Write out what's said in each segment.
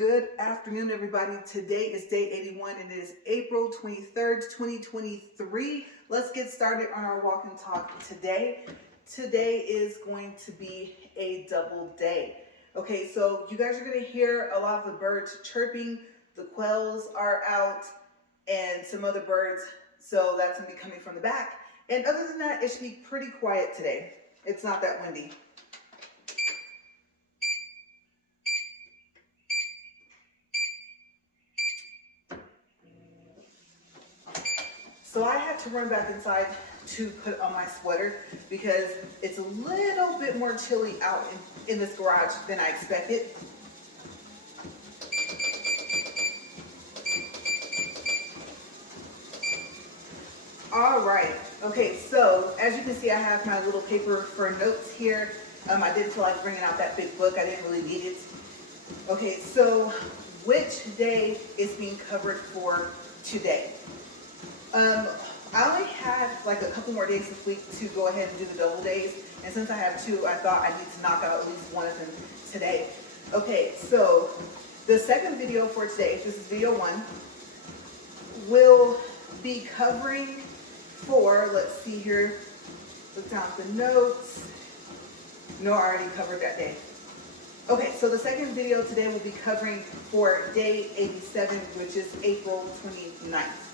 Good afternoon, everybody. Today is day 81 and it is April 23rd, 2023. Let's get started on our walk and talk today. Today is going to be a double day. Okay, so you guys are going to hear a lot of the birds chirping. The quails are out and some other birds. So that's going to be coming from the back. And other than that, it should be pretty quiet today. It's not that windy. So I had to run back inside to put on my sweater because it's a little bit more chilly out in this garage than I expected. All right, okay, so as you can see, I have my little paper for notes here. I didn't feel like bringing out that big book. I didn't really need it. Okay, so which day is being covered for today? I only had like a couple more days this week to go ahead and do the double days. And since I have two, I thought I need to knock out at least one of them today. Okay, so the second video for today, this is video 1, will be covering for, let's see here, look down at the notes. No, I already covered that day. Okay, so the second video today will be covering for day 87, which is April 29th.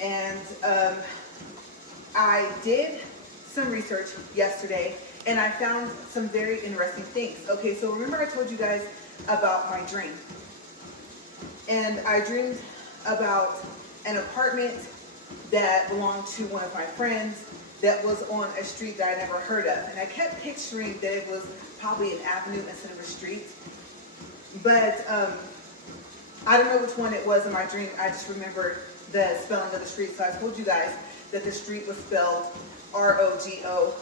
And I did some research yesterday and I found some very interesting things. Okay, so remember I told you guys about my dream. And I dreamed about an apartment that belonged to one of my friends that was on a street that I never heard of. And I kept picturing that it was probably an avenue instead of a street. But I don't know which one it was in my dream. I just remembered the spelling of the street. So I told you guys that the street was spelled Rogillio.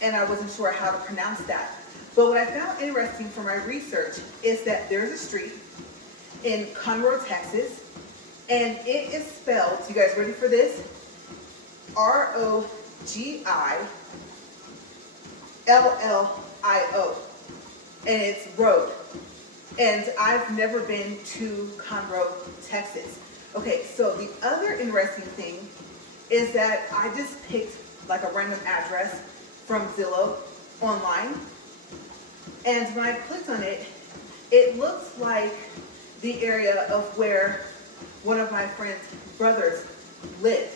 And I wasn't sure how to pronounce that. But what I found interesting from my research is that there's a street in Conroe, Texas, and it is spelled, you guys ready for this? Rogillio. And it's road. And I've never been to Conroe, Texas. Okay, so the other interesting thing is that I just picked like a random address from Zillow online. And when I clicked on it, it looks like the area of where one of my friend's brothers lived.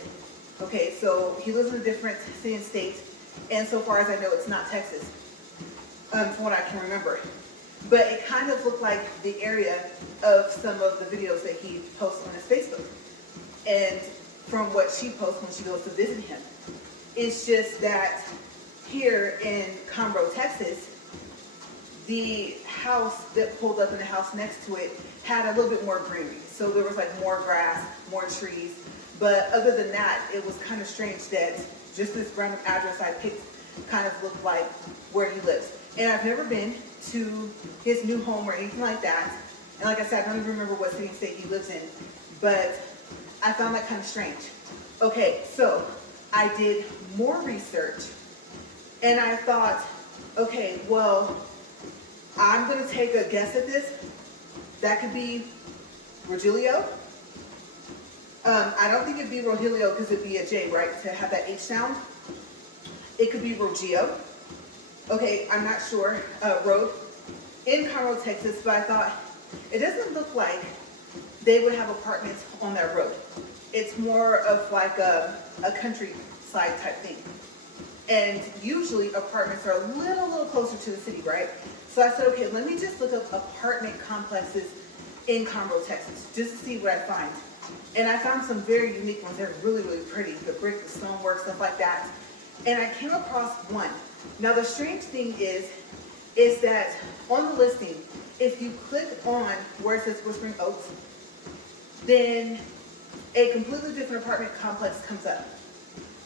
Okay, so he lives in a different city and state. And so far as I know, it's not Texas, from what I can remember. But it kind of looked like the area of some of the videos that he posts on his Facebook. And from what she posts when she goes to visit him. It's just that here in Conroe, Texas, the house that pulled up and the house next to it had a little bit more greenery. So there was like more grass, more trees. But other than that, it was kind of strange that just this random address I picked kind of looked like where he lives. And I've never been to his new home or anything like that. And like I said, I don't even remember what city and state he lives in, but I found that kind of strange. Okay, so I did more research and I thought, okay, well, I'm gonna take a guess at this. That could be Rogillio. I don't think it'd be Rogillio because it'd be a J, right, to have that H sound. It could be Rogillio. Okay, I'm not sure, road in Conroe, Texas, but I thought it doesn't look like they would have apartments on that road. It's more of like a countryside type thing. And usually apartments are a little closer to the city, right? So I said, okay, let me just look up apartment complexes in Conroe, Texas, just to see what I find. And I found some very unique ones. They're really pretty. The brick, the stonework, stuff like that. And I came across one. Now the strange thing is that on the listing, if you click on where it says Whispering Oaks, then a completely different apartment complex comes up.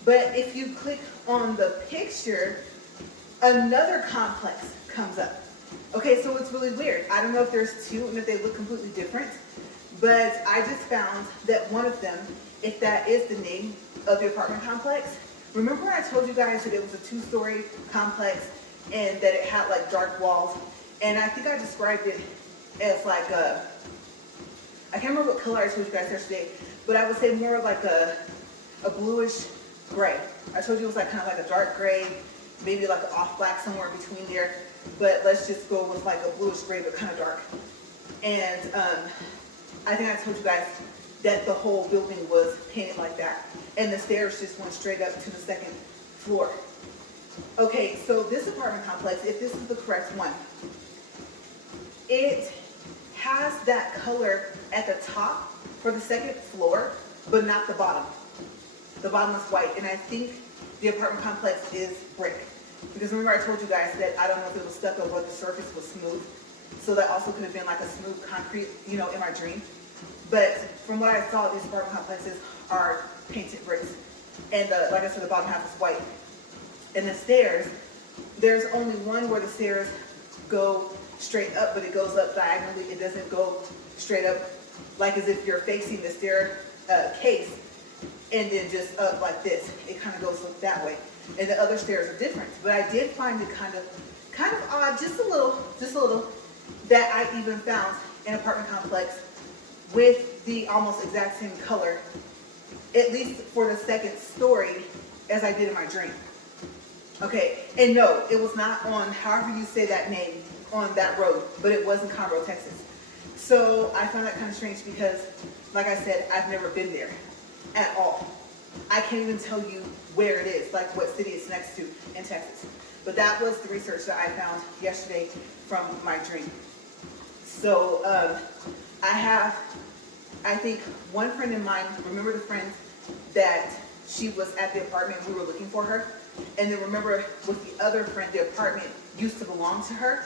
But if you click on the picture, another complex comes up. Okay, so it's really weird. I don't know if there's two and if they look completely different, but I just found that one of them, if that is the name of the apartment complex, remember when I told you guys that it was a 2-story complex and that it had like dark walls And I think I described it as like a, I can't remember what color I told you guys yesterday, but I would say more like a bluish gray. I told you it was like kind of like a dark gray, maybe like an off black somewhere in between there, but let's just go with like a bluish gray, but kind of dark. And I think I told you guys that the whole building was painted like that, and the stairs just went straight up to the second floor. Okay, so this apartment complex, if this is the correct one, it has that color at the top for the second floor, but not the bottom. The bottom is white, and I think the apartment complex is brick. Because remember I told you guys that I don't know if it was stucco, but the surface was smooth. So that also could have been like a smooth concrete, you know, in my dream. But from what I saw, these apartment complexes are painted bricks. And like I said, the bottom half is white. And the stairs, there's only one where the stairs go straight up, but it goes up diagonally. It doesn't go straight up like as if you're facing the stair case and then just up like this. It kind of goes that way. And the other stairs are different. But I did find it kind of odd, just a little, that I even found an apartment complex with the almost exact same color, at least for the second story, as I did in my dream. Okay, and no, it was not on, however you say that name, on that road, but it was in Conroe, Texas. So I found that kind of strange because, like I said, I've never been there at all. I can't even tell you where it is, like what city it's next to in Texas. But that was the research that I found yesterday from my dream. So I have, I think, one friend of mine, remember the friend that she was at the apartment, we were looking for her? And then remember with the other friend, the apartment used to belong to her?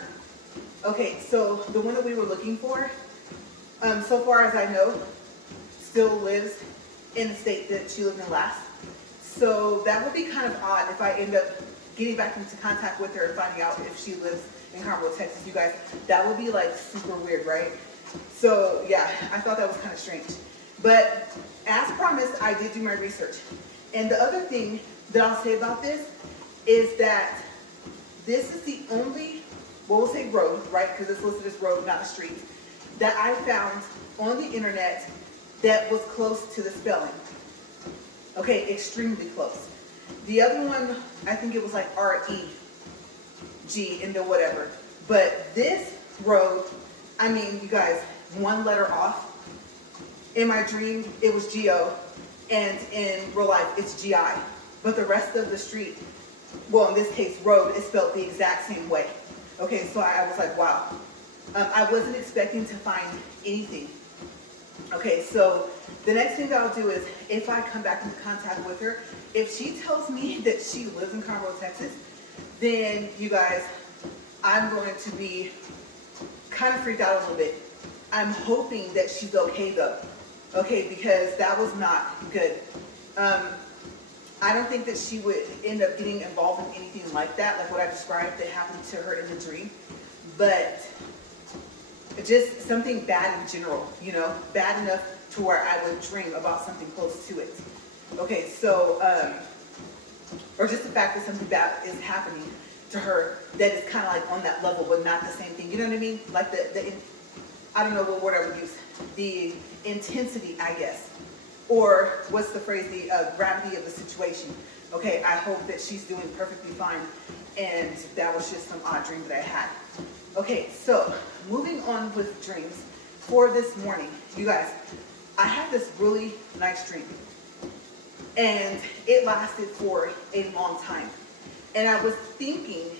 Okay, so the one that we were looking for, so far as I know, still lives in the state that she lived in last. So that would be kind of odd if I end up getting back into contact with her and finding out if she lives in Conroe, Texas. You guys, that would be like super weird, right? So yeah, I thought that was kind of strange. But as promised, I did do my research. And the other thing that I'll say about this is that this is the only, well, we'll say road, right? Because it's listed as road, not a street, that I found on the internet that was close to the spelling. Okay, extremely close. The other one, I think it was like R-E-G and the whatever. But this road, I mean, you guys, one letter off. In my dream, it was G-O, and in real life, it's G-I. But the rest of the street, well, in this case, road, is spelled the exact same way. Okay, so I was like, wow. I wasn't expecting to find anything. Okay, so the next thing that I'll do is, if I come back into contact with her, if she tells me that she lives in Conroe, Texas, then you guys, I'm going to be kind of freaked out a little bit. I'm hoping that she's okay though. Okay, because that was not good. I don't think that she would end up getting involved in anything like that, like what I described that happened to her in the dream. But just something bad in general, you know, bad enough to where I would dream about something close to it. Okay, so, or just the fact that something bad is happening to her that is kind of like on that level, but not the same thing. You know what I mean? Like I don't know what word I would use. The intensity, I guess. Or what's the phrase? The gravity of the situation. Okay, I hope that she's doing perfectly fine. And that was just some odd dream that I had. Okay, so moving on with dreams for this morning. You guys, I had this really nice dream. And it lasted for a long time. And I was thinking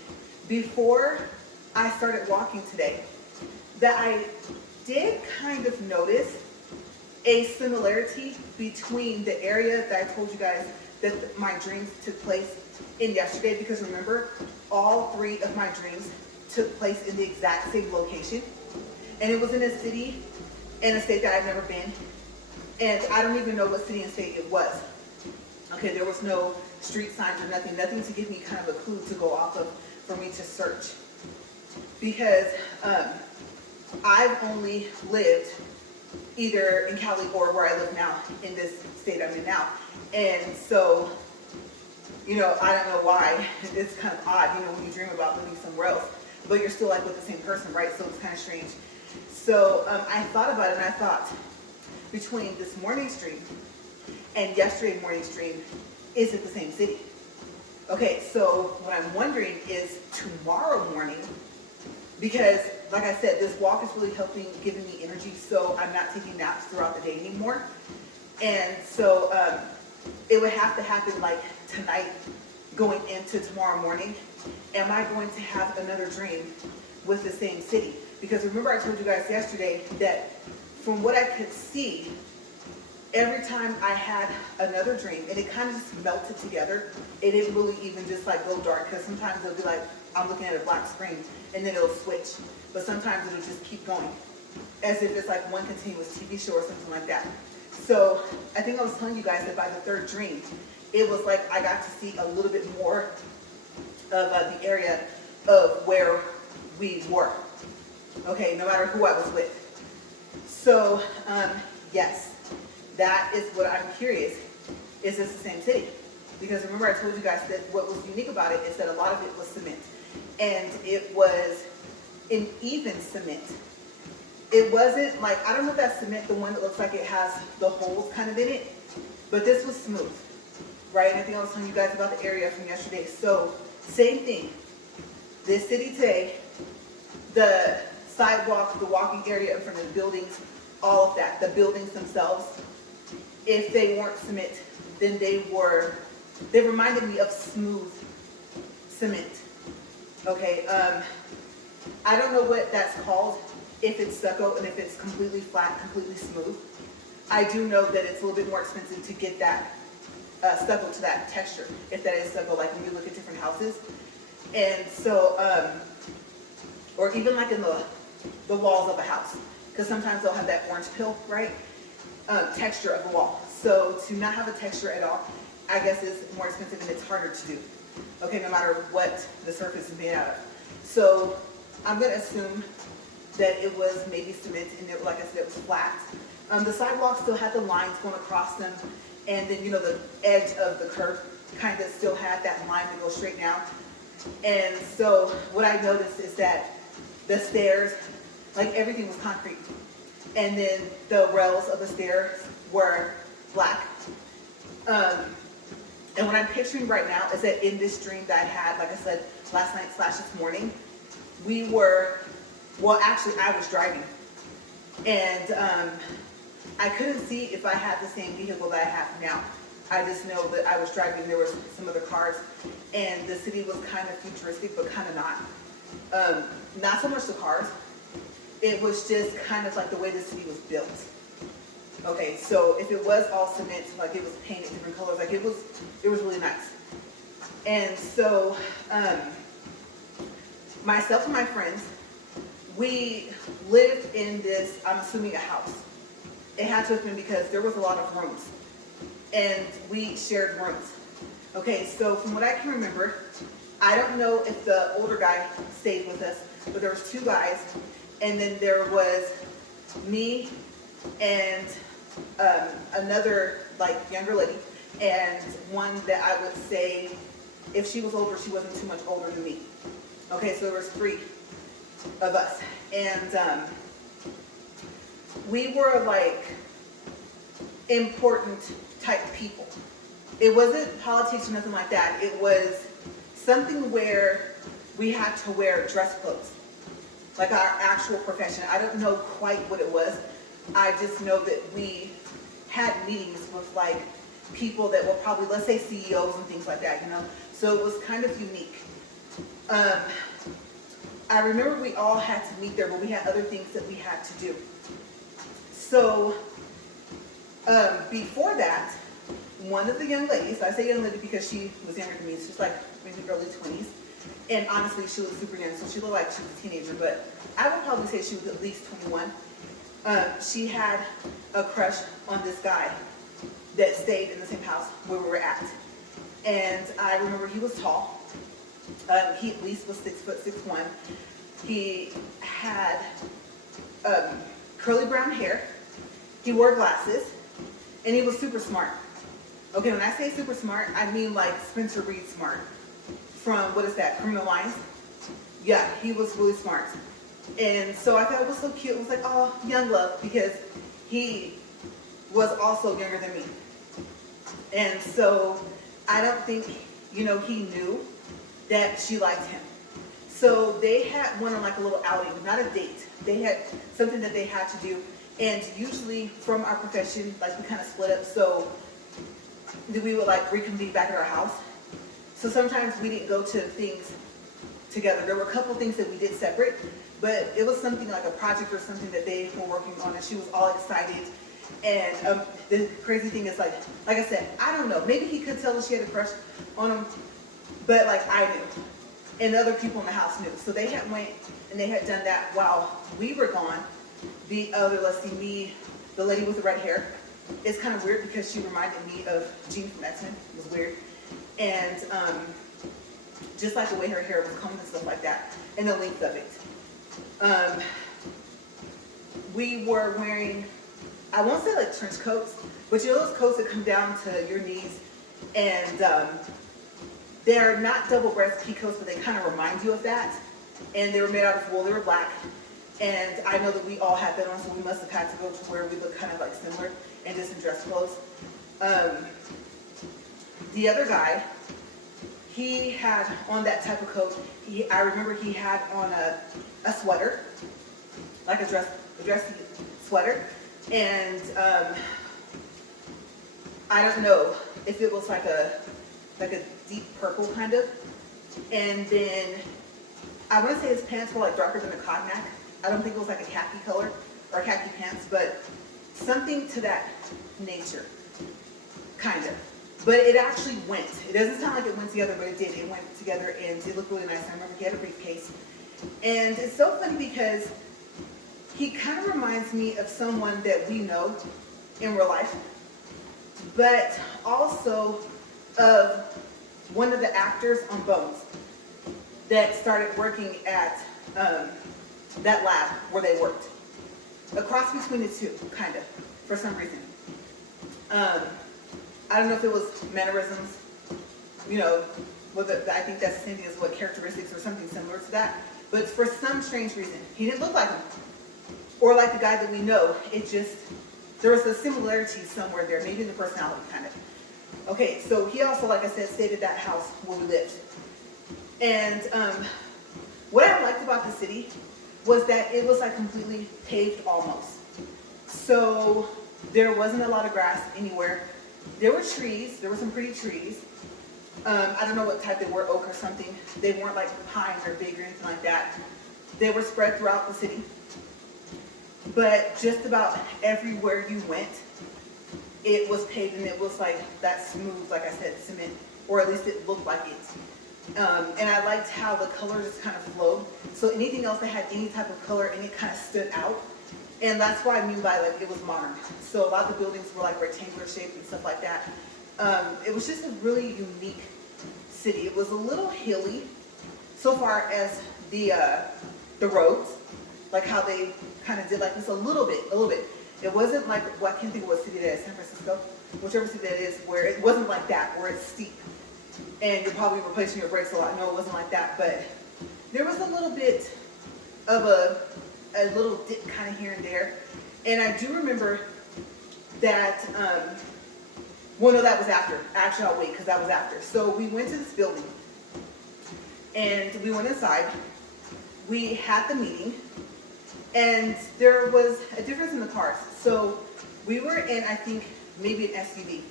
before I started walking today that I did kind of notice a similarity between the area that I told you guys that my dreams took place in yesterday, because remember, all three of my dreams took place in the exact same location. And it was in a city and a state that I've never been. And I don't even know what city and state it was. Okay, there was no street signs or nothing to give me kind of a clue to go off of for me to search. Because I've only lived either in Cali or where I live now, in this state I'm in now. And so, you know, I don't know why. It's kind of odd, you know, when you dream about living somewhere else. but you're still like with the same person, right? So it's kind of strange. So I thought about it, and I thought between this morning's dream and yesterday morning's dream, is it the same city? Okay, so what I'm wondering is tomorrow morning, because like I said, this walk is really helping, giving me energy, so I'm not taking naps throughout the day anymore. And so it would have to happen like tonight going into tomorrow morning. Am I going to have another dream with the same city? Because remember I told you guys yesterday that from what I could see, every time I had another dream, and it kind of just melted together, it didn't really even just like go dark, because sometimes it'll be like I'm looking at a black screen and then it'll switch, but sometimes it'll just keep going as if it's like one continuous TV show or something like that. So I think I was telling you guys that by the third dream, it was like I got to see a little bit more of the area of where we were, okay, no matter who I was with. So yes, that is what I'm curious, is this the same city? Because remember I told you guys that what was unique about it is that a lot of it was cement, and it was an even cement. It wasn't like, I don't know if that's cement, the one that looks like it has the holes kind of in it, but this was smooth, right? And I think I was telling you guys about the area from yesterday. So same thing, this city today, the sidewalk, the walking area in front of the buildings, all of that, the buildings themselves, if they weren't cement, then they reminded me of smooth cement. Okay, I don't know what that's called, if it's stucco and if it's completely flat, completely smooth. I do know that it's a little bit more expensive to get that stucco to that texture, if that is stucco, like when you look at different houses. And so, or even like in the walls of a house, because sometimes they'll have that orange peel, right? Texture of the wall. So to not have a texture at all, I guess is more expensive and it's harder to do. Okay, no matter what the surface is made out of. So I'm gonna assume that it was maybe cement, and it, like I said, it was flat. The sidewalk still had the lines going across them, and then, you know, the edge of the curb kind of still had that line to go straight down. And so what I noticed is that the stairs, like everything was concrete. And then the rails of the stairs were black. And what I'm picturing right now is that in this dream that I had, like I said, last night / this morning, we were, well, actually I was driving. And I couldn't see if I had the same vehicle that I have now. I just know that I was driving, there were some other cars, and the city was kind of futuristic, but kind of not. Not so much the cars. It was just kind of like the way the city was built. Okay, so if it was all cement, like it was painted different colors, like it was really nice. And so myself and my friends, we lived in this, I'm assuming a house. It had to have been because there was a lot of rooms, and we shared rooms. Okay, so from what I can remember, I don't know if the older guy stayed with us, but there was 2 guys, and then there was me and another like younger lady, and one that I would say, if she was older, she wasn't too much older than me. Okay, so there was 3 of us, and we were like important type people. It wasn't politics or nothing like that. It was something where we had to wear dress clothes, like our actual profession. I don't know quite what it was. I just know that we had meetings with like people that were probably, let's say, CEOs and things like that, you know? So it was kind of unique. I remember we all had to meet there, but we had other things that we had to do. So before that, one of the young ladies, I say young lady because she was younger than me, she's like maybe early 20s, and honestly she was super young, so she looked like she was a teenager, but I would probably say she was at least 21. She had a crush on this guy that stayed in the same house where we were at. And I remember he was tall. He at least was 6 foot 6'1". He had curly brown hair. He wore glasses, and he was super smart. Okay, when I say super smart, I mean like Spencer Reed smart from, what is that, Criminal Minds? Yeah, he was really smart. And so I thought it was so cute. It was like, oh, young love, because he was also younger than me. And so I don't think, he knew that she liked him. So they had one on like a little outing, not a date. They had something that they had to do. And usually from our profession, like we kind of split up. So we would like reconvene back at our house. So sometimes we didn't go to things together. There were a couple things that we did separate, but it was something like a project or something that they were working on, and she was all excited. And the crazy thing is, like I said, I don't know. Maybe he could tell that she had a crush on him, but like I knew, and other people in the house knew. So they had went and they had done that while we were gone. The other, the lady with the red hair. It's kind of weird because she reminded me of Jean from X-Men. It was weird, and just like the way her hair was combed and stuff like that, and the length of it. We were wearing, I won't say like trench coats, but those coats that come down to your knees, and they're not double-breast pea coats, but they kind of remind you of that. And they were made out of wool. They were black, and I know that we all had that on, so we must have had to go to where we look kind of like similar and just in dress clothes. The other guy, he had on that type of coat. I remember he had on a sweater, like a dressy sweater, and I don't know if it was like a deep purple kind of. And then I want to say his pants were like darker than a cognac. I don't think it was like a khaki color or khaki pants, but something to that nature, kind of. But it actually went. It doesn't sound like it went together, but it did. It went together, and it looked really nice. I remember he had a briefcase. And it's so funny because he kind of reminds me of someone that we know in real life, but also of one of the actors on Bones that started working at that lab where they worked. A cross between the two, kind of, for some reason. I don't know if it was mannerisms, I think that's the same thing as what characteristics or something similar to that. But for some strange reason, he didn't look like him. Or like the guy that we know. It just, there was a similarity somewhere there, maybe in the personality, kind of. Okay, so he also, like I said, stayed at that house where we lived. And what I liked about the city was that it was like completely paved almost. So there wasn't a lot of grass anywhere. There were trees. There were some pretty trees. I don't know what type they were, oak or something. They weren't like pine or big or anything like that. They were spread throughout the city. But just about everywhere you went, it was paved, and it was like that smooth, like I said, cement, or at least it looked like it. And I liked how the colors just kind of flowed. So anything else that had any type of color in it kind of stood out. And that's what I mean by like it was modern. So a lot of the buildings were like rectangular shaped and stuff like that. It was just a really unique city. It was a little hilly so far as the roads, like how they kind of did like this a little bit. It wasn't like, I can't think of what city that is, San Francisco, whichever city that is, where it wasn't like that, where it's steep. And you're probably replacing your brakes a lot. No, it wasn't like that, but there was a little bit of a little dip kind of here and there. And I do remember that, no, that was after. Actually, I'll wait, because that was after. So we went to this building, and we went inside. We had the meeting, and there was a difference in the cars. So we were in, I think, maybe an SUV.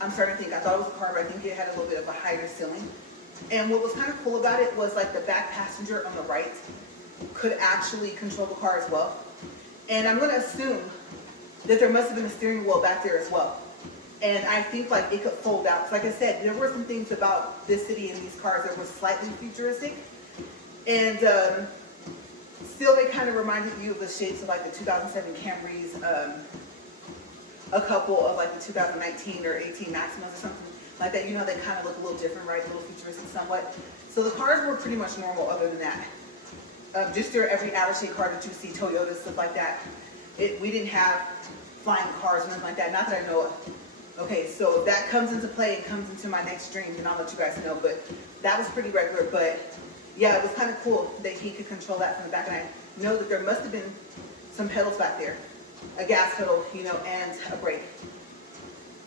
I'm starting to think, I thought it was a car, but I think it had a little bit of a higher ceiling. And what was kind of cool about it was like the back passenger on the right could actually control the car as well. And I'm going to assume that there must have been a steering wheel back there as well. And I think like it could fold out. So like I said, there were some things about this city and these cars that were slightly futuristic. And still they kind of reminded you of the shapes of like the 2007 Camrys, a couple of like the 2019 or 18 Maximas or something like that. They kind of look a little different, right? A little futuristic somewhat. So the cars were pretty much normal other than that. Just your every average car that you see, Toyotas, stuff like that. We didn't have flying cars or nothing like that, not that I know of. Okay, so that comes into play and comes into my next dream, and I'll let you guys know, but that was pretty regular. But yeah, it was kind of cool that he could control that from the back. And I know that there must have been some pedals back there, a gas pedal, you know, and a brake.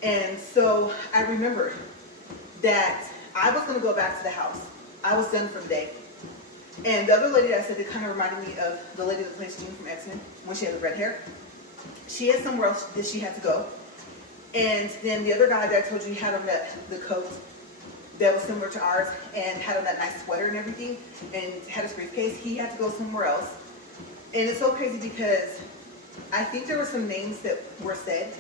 And so I remember that I was going to go back to the house. I was done for the day. And the other lady that I said, it kind of reminded me of the lady that plays Jean from X-Men when she had the red hair. She had somewhere else that she had to go. And then the other guy that I told you had on the coat that was similar to ours and had on that nice sweater and everything and had his briefcase, he had to go somewhere else. And it's so crazy because I think there were some names that were said,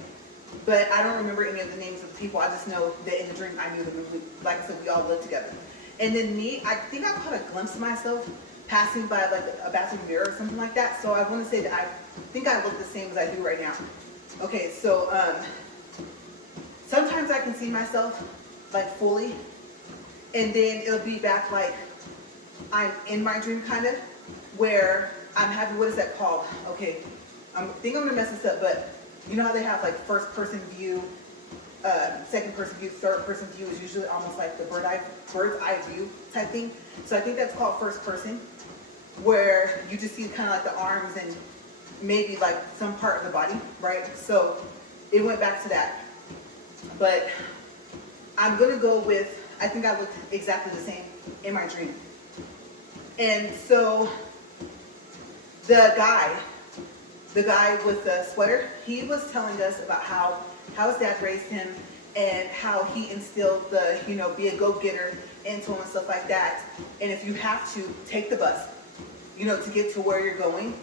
but I don't remember any of the names of the people. I just know that in the dream I knew them. Like I said, we all lived together. And then me, I think I caught a glimpse of myself passing by like a bathroom mirror or something like that. So I want to say that I think I look the same as I do right now. Okay, so sometimes I can see myself like fully, and then it'll be back like I'm in my dream kind of, where I'm having, what is that called? Okay, I think I'm gonna mess this up, but you know how they have like first person view, second person view, third person view is usually almost like the bird's eye view type thing. So I think that's called first person, where you just see kind of like the arms and maybe like some part of the body, right? So it went back to that. But I'm gonna go with, I think I looked exactly the same in my dream. And so the guy with the sweater, he was telling us about how his dad raised him and how he instilled the, you know, be a go-getter into him and stuff like that. And if you have to, take the bus, you know, to get to where you're going.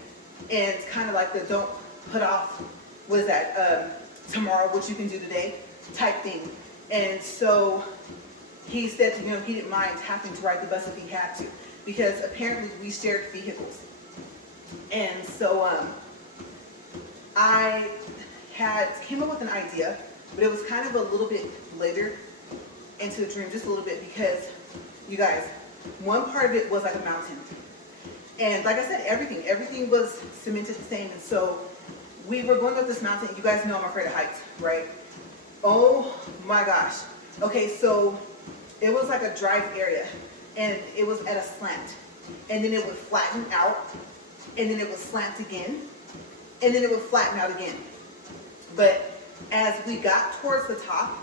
And kind of like the don't put off, what is that, tomorrow, what you can do today type thing. And so he said, you know, he didn't mind having to ride the bus if he had to, because apparently we shared vehicles. And so I came up with an idea, but it was kind of a little bit later into the dream, just a little bit, because you guys, one part of it was like a mountain. And like I said, everything was cemented the same. And so we were going up this mountain. You guys know I'm afraid of heights, right? Oh my gosh. Okay, so it was like a drive area, and it was at a slant. And then it would flatten out, and then it would slant again, and then it would flatten out again. But as we got towards the top,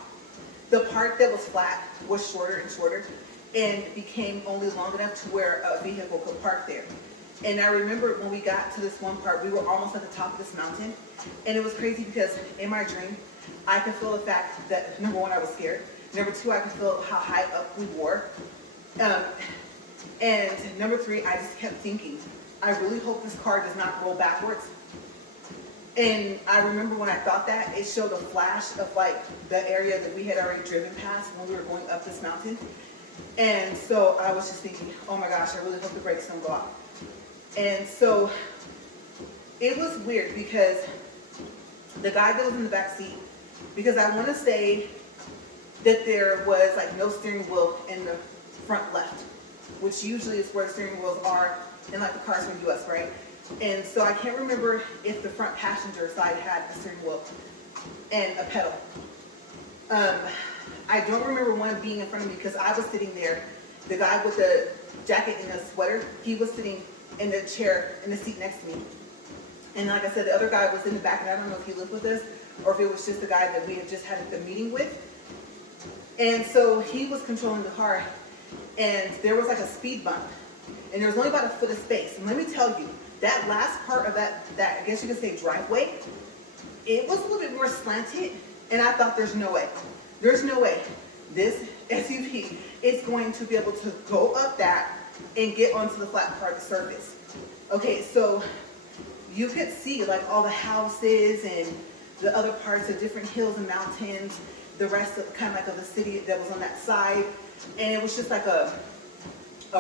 the part that was flat was shorter and shorter, and became only long enough to where a vehicle could park there. And I remember when we got to this one part, we were almost at the top of this mountain, and it was crazy because in my dream, I could feel the fact that, number one, I was scared. Number two, I could feel how high up we were. And number three, I just kept thinking, I really hope this car does not roll backwards. And I remember when I thought that, it showed a flash of like the area that we had already driven past when we were going up this mountain. And so I was just thinking, oh my gosh, I really hope the brakes don't go off. And so it was weird because the guy that was in the back seat, because I want to say that there was like no steering wheel in the front left, which usually is where the steering wheels are in like the cars from the US, right? And so I can't remember if the front passenger side had a steering wheel and a pedal. I don't remember one being in front of me because I was sitting there. The guy with the jacket and the sweater, he was sitting in the chair in the seat next to me. And like I said, the other guy was in the back, and I don't know if he lived with us or if it was just the guy that we had just had the meeting with. And so he was controlling the car, and there was like a speed bump, and there was only about a foot of space. And let me tell you, that last part of that I guess you could say driveway, it was a little bit more slanted, and I thought there's no way this SUV is going to be able to go up that and get onto the flat part of the surface. Okay, so you could see like all the houses and the other parts of different hills and mountains, the rest of kind of like of the city that was on that side, and it was just like a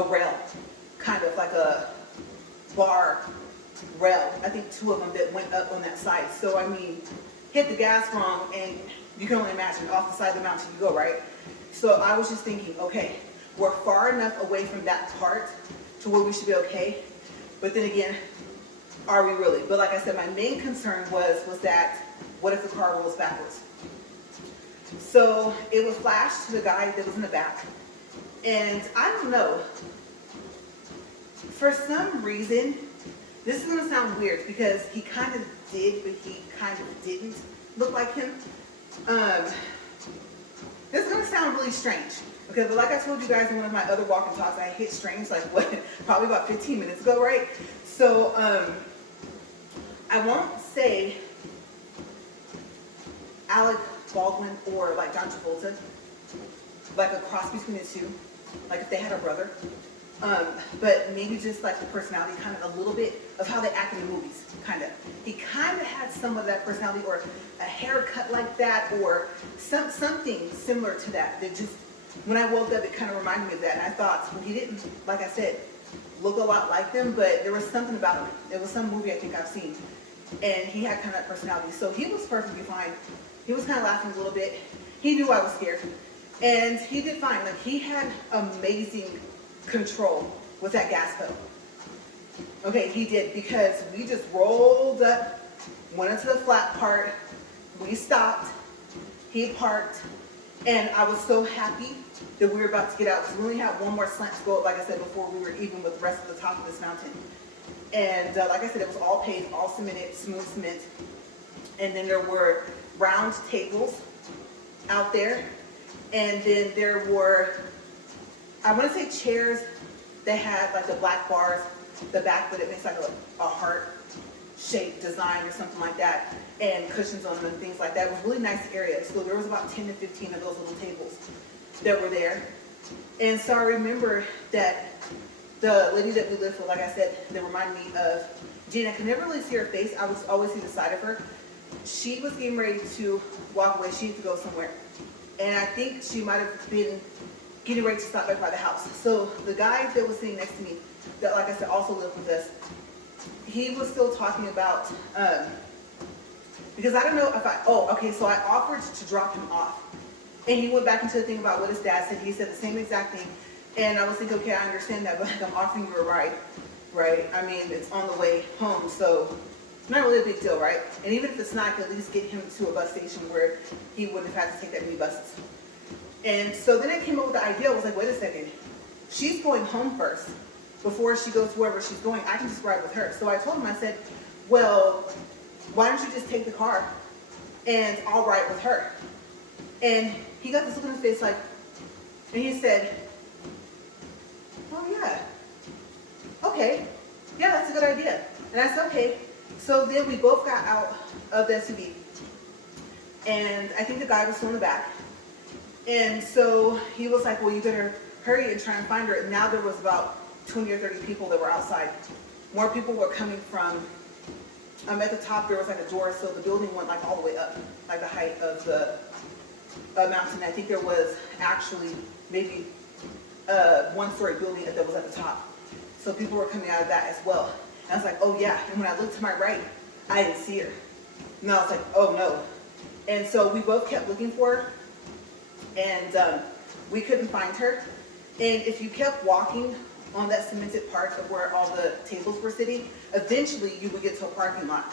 rail, kind of like a bar rail. I think two of them that went up on that side. So I mean, hit the gas wrong, and you can only imagine off the side of the mountain you go, right? So I was just thinking, okay, we're far enough away from that part to where we should be okay. But then again, are we really? But like I said, my main concern was that, what if the car rolls backwards? So it was flashed to the guy that was in the back. And I don't know For some reason, this is gonna sound weird because he kind of did, but he kind of didn't look like him. This is gonna sound really strange. Okay, but like I told you guys in one of my other walk and talks, I hit strange like what, probably about 15 minutes ago, right? So I won't say Alec Baldwin or like John Travolta, like a cross between the two, like if they had a brother. But maybe just like the personality, kind of a little bit of how they act in the movies, kind of. He kind of had some of that personality, or a haircut like that, or something similar to that. That just, when I woke up, it kind of reminded me of that. And I thought, well, he didn't, like I said, look a lot like them, but there was something about him. It was some movie I think I've seen, and he had kind of that personality. So he was perfectly fine. He was kind of laughing a little bit. He knew I was scared, and he did fine. Like, he had amazing control with that gas pedal. Okay, he did, because we just rolled up, went into the flat part, we stopped, he parked, and I was so happy that we were about to get out, because we only had one more slant to go, like I said before, we were even with the rest of the top of this mountain. And like I said, it was all paved, all cemented, smooth cement, and then there were round tables out there, and then there were, I want to say, chairs that had like the black bars, the back, but it makes like a heart-shaped design or something like that, and cushions on them and things like that. It was a really nice area. So there was about 10 to 15 of those little tables that were there. And so I remember that the lady that we lived with, like I said, that reminded me of Gina. I could never really see her face. I would always see the side of her. She was getting ready to walk away. She had to go somewhere. And I think she might have been getting ready to stop back by the house. So the guy that was sitting next to me, that, like I said, also lived with us, he was still talking about, because I don't know if so I offered to drop him off. And he went back into the thing about what his dad said. He said the same exact thing. And I was thinking, okay, I understand that, but like, I'm offering you a ride, right? I mean, it's on the way home, so not really a big deal, right? And even if it's not, I could at least get him to a bus station where he wouldn't have had to take that many buses. And so then I came up with the idea. I was like, wait a second. She's going home first. Before she goes wherever she's going, I can just ride with her. So I told him, I said, well, why don't you just take the car and I'll ride with her? And he got this look on his face like, and he said, oh yeah, okay, yeah, that's a good idea. And I said, okay. So then we both got out of the SUV. And I think the guy was still in the back. And so he was like, well, you better hurry and try and find her. And now there was about 20 or 30 people that were outside. More people were coming from, at the top there was like a door, so the building went like all the way up, like the height of the mountain. I think there was actually maybe a one-story building that was at the top. So people were coming out of that as well. And I was like, oh yeah. And when I looked to my right, I didn't see her. And I was like, oh no. And so we both kept looking for her, and we couldn't find her. And if you kept walking on that cemented part of where all the tables were sitting, eventually you would get to a parking lot.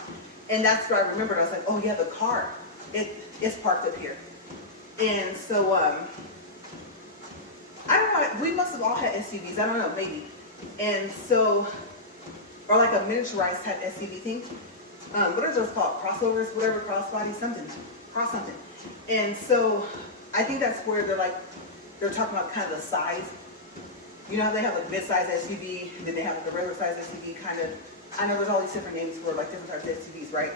And that's what I remembered. I was like, oh yeah, the car, it's parked up here. And so, I don't know, we must have all had SUVs, I don't know, maybe. And so, or like a miniaturized type SUV thing. What are those called? Crossovers, whatever, crossbody, something, cross something. And so, I think that's where they're talking about kind of the size. You know how they have like mid-size SUV, and then they have like a regular size SUV kind of. I know there's all these different names for like different types of SUVs, right?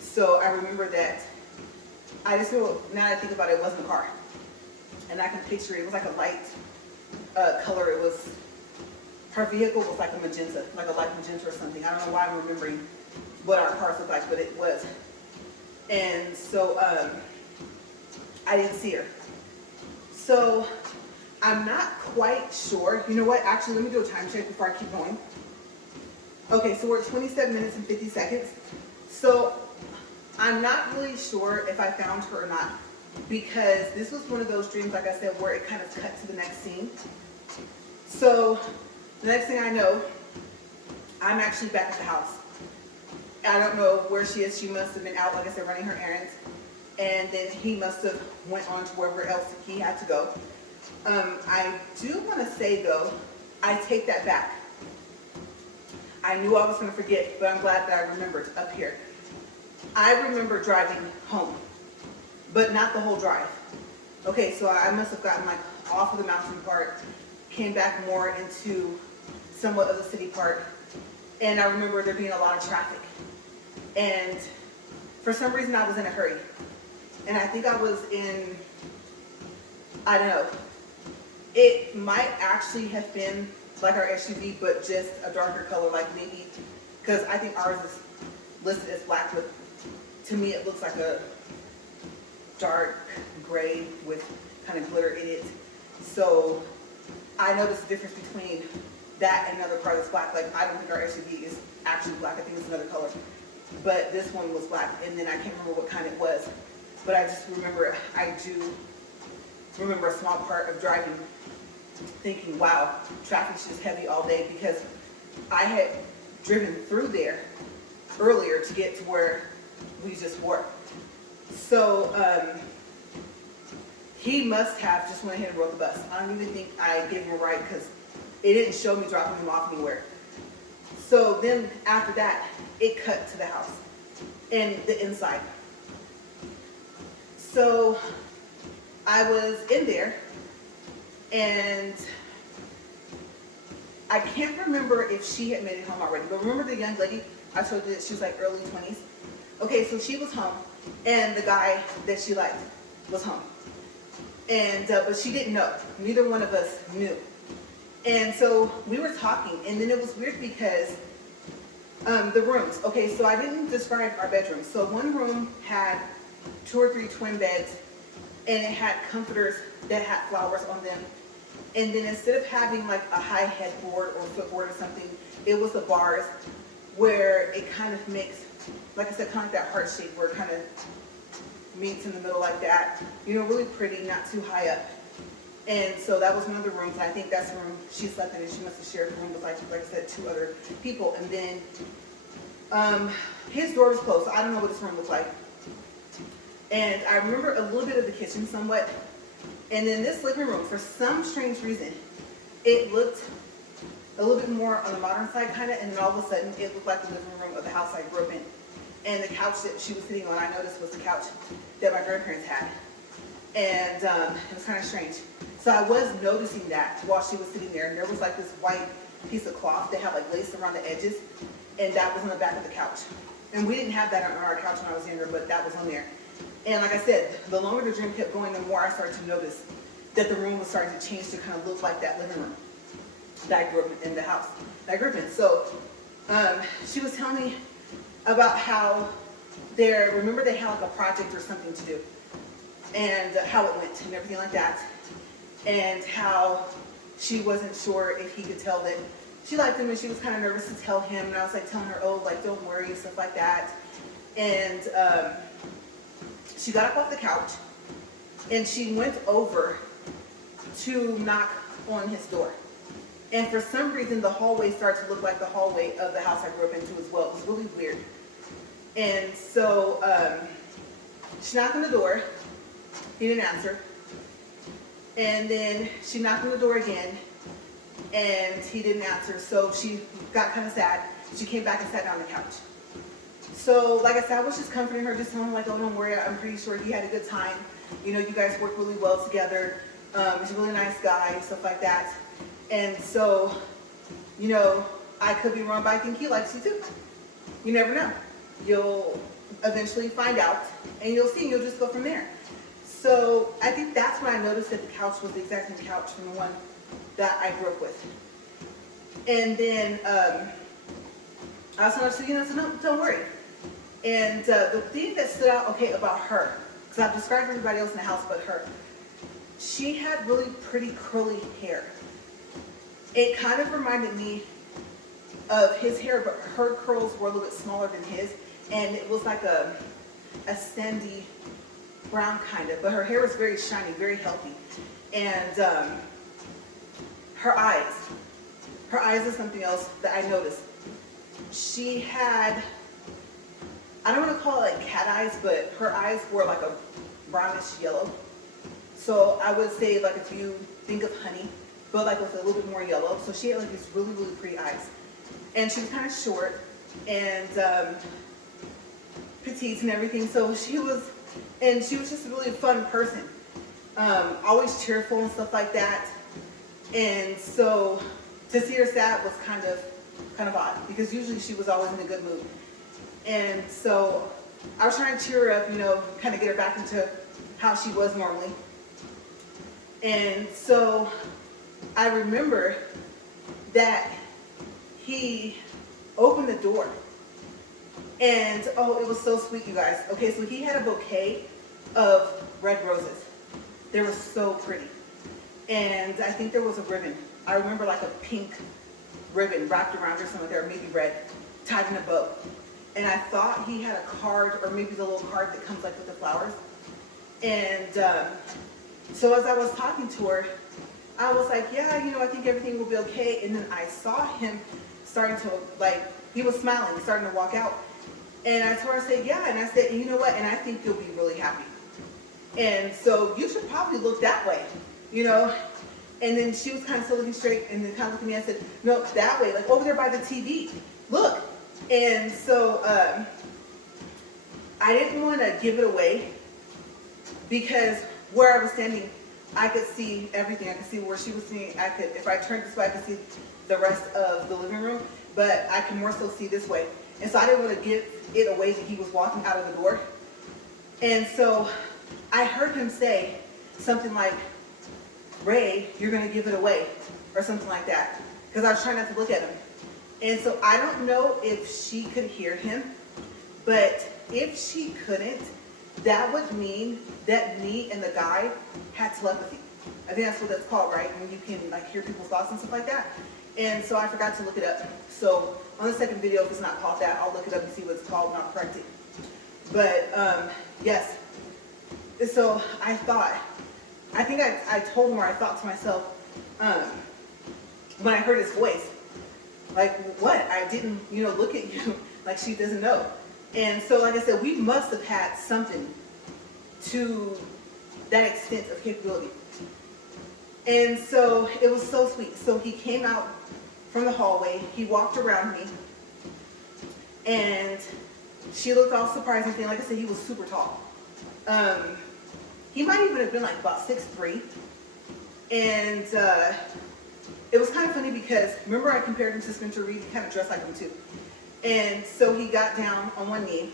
So I remember that, I just feel, now that I think about it, it wasn't a car. And I can picture it was like a light color. It was, her vehicle was like a magenta, like a light magenta or something. I don't know why I'm remembering what our cars looked like, but it was. And so I didn't see her. So I'm not quite sure. You know what? Actually, let me do a time check before I keep going. Okay, so we're at 27 minutes and 50 seconds. So I'm not really sure if I found her or not, because this was one of those dreams, like I said, where it kind of cut to the next scene. So the next thing I know, I'm actually back at the house. I don't know where she is. She must have been out, like I said, running her errands. And then he must have went on to wherever else he had to go. I do want to say, though, I take that back. I knew I was going to forget, but I'm glad that I remembered up here. I remember driving home, but not the whole drive. Okay, so I must have gotten like off of the mountain part, came back more into somewhat of the city part, and I remember there being a lot of traffic. And for some reason I was in a hurry. And I think I was in, I don't know, it might actually have been like our SUV, but just a darker color, like maybe, because I think ours is listed as black, but to me it looks like a dark gray with kind of glitter in it. So I noticed the difference between that and another car that's black. Like, I don't think our SUV is actually black. I think it's another color. But this one was black, and then I can't remember what kind it was. But I just remember, I do remember a small part of driving thinking, wow, traffic's just heavy all day, because I had driven through there earlier to get to where we just were. So he must have just went ahead and rode the bus. I don't even think I gave him a ride because it didn't show me dropping him off anywhere. So then after that, it cut to the house and the inside. So I was in there, and I can't remember if she had made it home already, but remember the young lady I told you that she was like early 20s? Okay, so she was home, and the guy that she liked was home. And but she didn't know. Neither one of us knew. And so we were talking, and then it was weird because the rooms. Okay, so I didn't describe our bedrooms. So one room had 2 or 3 twin beds, and it had comforters that had flowers on them. And then instead of having like a high headboard or footboard or something, it was the bars where it kind of makes, like I said, kind of like that heart shape where it kind of meets in the middle like that. You know, really pretty, not too high up. And so that was one of the rooms. I think that's the room she slept in, and she must have shared the room with, like I said, 2 other people. And then his door was closed, so I don't know what his room looked like. And I remember a little bit of the kitchen somewhat. And then this living room, for some strange reason, it looked a little bit more on the modern side kind of, and then all of a sudden it looked like the living room of the house I grew up in. And the couch that she was sitting on, I noticed, was the couch that my grandparents had. And it was kind of strange. So I was noticing that while she was sitting there, and there was like this white piece of cloth that had like lace around the edges, and that was on the back of the couch. And we didn't have that on our couch when I was younger, but that was on there. And like I said, the longer the dream kept going, the more I started to notice that the room was starting to change to kind of look like that living room that I grew up in, the house that I grew up in. So she was telling me about how remember they had like a project or something to do, and how it went and everything like that, and how she wasn't sure if he could tell that she liked him, and she was kind of nervous to tell him. And I was like telling her, oh, like, don't worry, stuff like that. And she got up off the couch, and she went over to knock on his door. And for some reason, the hallway started to look like the hallway of the house I grew up into as well. It was really weird. And so she knocked on the door. He didn't answer. And then she knocked on the door again, and he didn't answer. So she got kind of sad. She came back and sat down on the couch. So, like I said, I was just comforting her, just telling her, like, oh, don't worry, I'm pretty sure he had a good time. You know, you guys work really well together. He's a really nice guy, stuff like that. And so, you know, I could be wrong, but I think he likes you too. You never know. You'll eventually find out, and you'll see, and you'll just go from there. So I think that's when I noticed that the couch was the exact same couch from the one that I grew up with. And then I also noticed, you know, so don't worry. And the thing that stood out, okay, about her, because I've described everybody else in the house but her, she had really pretty curly hair. It kind of reminded me of his hair, but her curls were a little bit smaller than his, and it was like a sandy brown kind of, but her hair was very shiny, very healthy. And her eyes is something else that I noticed. She had, I don't want to call it like cat eyes, but her eyes were like a brownish yellow. So I would say, like, if you think of honey, but like with a little bit more yellow. So she had like these really, really pretty eyes. and she was kind of short and petite and everything. So she was just a really fun person, always cheerful and stuff like that. And so to see her sad was kind of odd, because usually she was always in a good mood. And so I was trying to cheer her up, you know, kind of get her back into how she was normally. And so I remember that he opened the door. And oh, it was so sweet, you guys. Okay, so he had a bouquet of red roses. They were so pretty. And I think there was a ribbon. I remember like a pink ribbon wrapped around her, something there, maybe red, tied in a bow. And I thought he had a card, or maybe the little card that comes like with the flowers. And so as I was talking to her, I was like, yeah, you know, I think everything will be okay. And then I saw him starting to, like, he was smiling, starting to walk out. And I told her, I said, yeah. And I said, you know what? And I think you'll be really happy. And so you should probably look that way, you know. And then she was kind of still looking straight, and then kind of looked at me and said, no, that way, like over there by the TV. Look. And so I didn't want to give it away, because where I was standing, I could see everything. I could see where she was sitting. I could, if I turned this way, I could see the rest of the living room, but I can more so see this way. And so I didn't want to give it away that he was walking out of the door. And so I heard him say something like, Ray, you're going to give it away, or something like that, because I was trying not to look at him. And so I don't know if she could hear him, but if she couldn't, that would mean that me and the guy had telepathy. I think that's what that's called, right? When you can like hear people's thoughts and stuff like that. And so I forgot to look it up. So on the second video, if it's not called that, I'll look it up and see what it's called, and I'll correct it. But yes. So I think I told him, or I thought to myself, when I heard his voice, like, what? I didn't, you know, look at you like she doesn't know. And so, like I said, we must have had something to that extent of capability. And so it was so sweet. So he came out from the hallway, he walked around me, and she looked all surprised and thing. Like I said, he was super tall. He might even have been like about 6'3". And it was kind of funny because, remember I compared him to Spencer Reed? He kind of dressed like him too. And so he got down on one knee,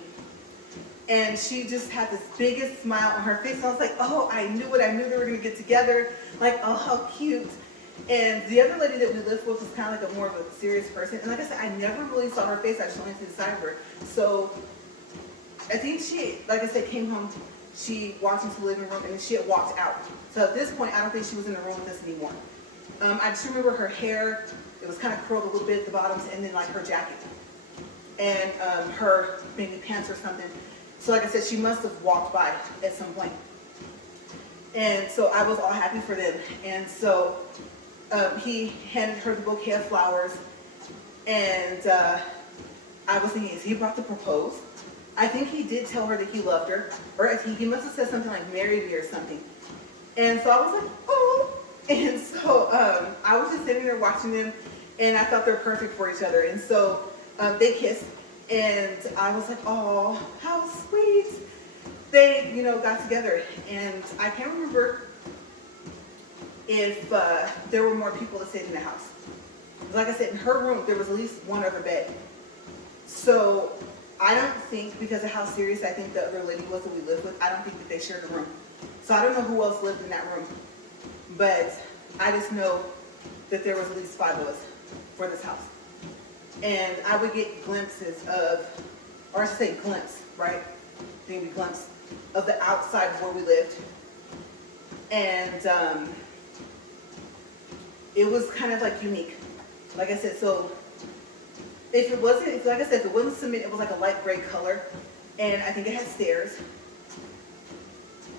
and she just had this biggest smile on her face. And I was like, oh, I knew it. I knew they were going to get together. Like, oh, how cute. And the other lady that we lived with was kind of like a more of a serious person. And like I said, I never really saw her face. I just only see the side of her. So I think she, like I said, came home. She walked into the living room, and then she had walked out. So at this point, I don't think she was in the room with us anymore. I just remember her hair, it was kind of curled a little bit at the bottoms, and then like her jacket. And her maybe pants or something. So like I said, she must have walked by at some point. And so I was all happy for them. And so he handed her the bouquet of flowers. And I was thinking, is he about to propose? I think he did tell her that he loved her. Or he must have said something like, marry me or something. And so I was like, oh. And so I was just sitting there watching them. And I thought they're perfect for each other. And so they kissed. And I was like, oh, how sweet. They, you know, got together. And I can't remember if there were more people that stayed in the house. Like I said, in her room, there was at least one other bed. So I don't think, because of how serious I think the other lady was that we lived with, I don't think that they shared a room. So I don't know who else lived in that room. But I just know that there was at least 5 of us for this house. And I would get glimpses of, or I should say glimpse, right? Maybe glimpse of the outside of where we lived. And it was kind of like unique. Like I said, so if it wasn't, like I said, if it wasn't cement, it was like a light gray color. And I think it had stairs.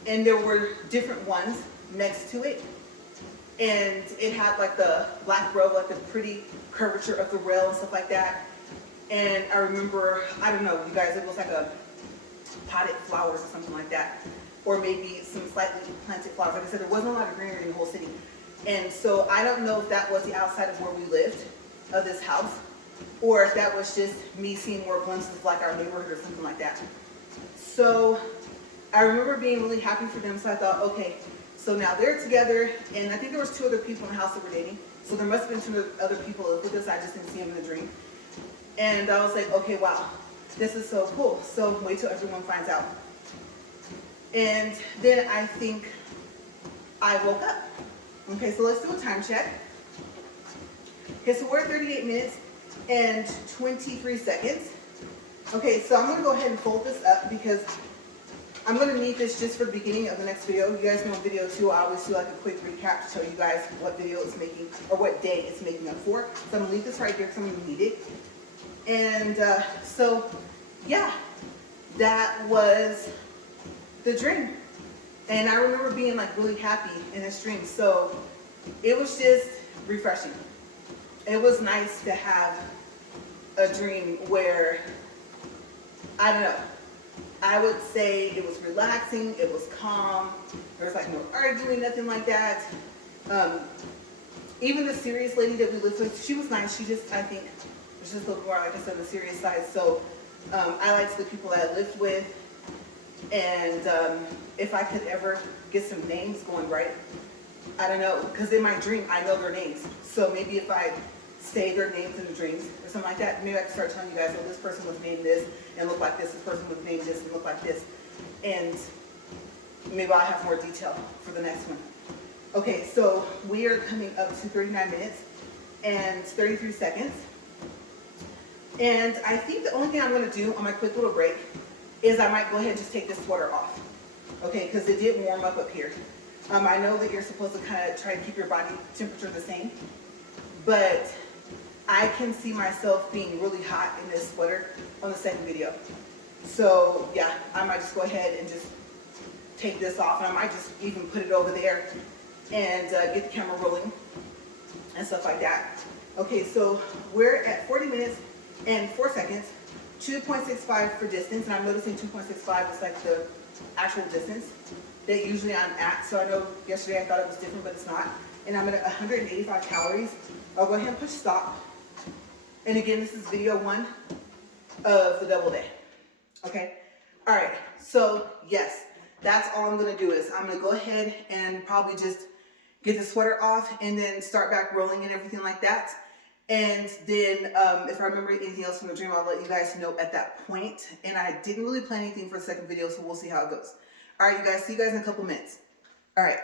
And there were different ones next to it. And it had like the black robe, like the pretty curvature of the rail and stuff like that. And I remember, I don't know, you guys, it was like a potted flowers or something like that. Or maybe some slightly planted flowers. Like I said, there wasn't a lot of greenery in the whole city. And so I don't know if that was the outside of where we lived, of this house. or if that was just me seeing more glimpses of like our neighborhood or something like that. So I remember being really happy for them. So I thought, okay, so now they're together, and I think there was 2 other people in the house that were dating. So there must have been 2 other people with us. I just didn't see them in the dream. And I was like, okay, wow, this is so cool. So wait till everyone finds out. And then I think I woke up. Okay, so let's do a time check. Okay, so we're at 38 minutes and 23 seconds. Okay, so I'm gonna go ahead and fold this up because I'm gonna need this just for the beginning of the next video. You guys know in video 2, I always do like a quick recap to tell you guys what video it's making, or what day it's making up for. So I'm gonna leave this right here because I'm gonna need it. And so, yeah, that was the dream. And I remember being like really happy in this dream. So it was just refreshing. It was nice to have a dream where, I don't know, I would say it was relaxing, it was calm, there was like no arguing, nothing like that. Even the serious lady that we lived with, she was nice. She just, I think, was just a little more, like I said, on the serious side. So I liked the people that I lived with. And if I could ever get some names going right, I don't know, because in my dream, I know their names. So maybe if I say their names in the dreams or something like that, maybe I can start telling you guys, oh, this person was named this and looked like this person was named this and looked like this. And maybe I'll have more detail for the next one. Okay, so we are coming up to 39 minutes and 33 seconds. And I think the only thing I'm going to do on my quick little break is I might go ahead and just take this sweater off. Okay, because it did warm up here. I know that you're supposed to kind of try to keep your body temperature the same, but I can see myself being really hot in this sweater on the second video. So yeah, I might just go ahead and just take this off, and I might just even put it over there and get the camera rolling and stuff like that. Okay, so we're at 40 minutes and 4 seconds, 2.65 for distance, and I'm noticing 2.65 is like the actual distance that usually I'm at. So I know yesterday I thought it was different, but it's not. And I'm at 185 calories. I'll go ahead and push stop. And again, this is video 1 of the double day. Okay. All right. So yes, that's all I'm going to do is I'm going to go ahead and probably just get the sweater off and then start back rolling and everything like that. And then if I remember anything else from the dream, I'll let you guys know at that point. And I didn't really plan anything for the second video, so we'll see how it goes. All right, you guys, see you guys in a couple minutes. All right.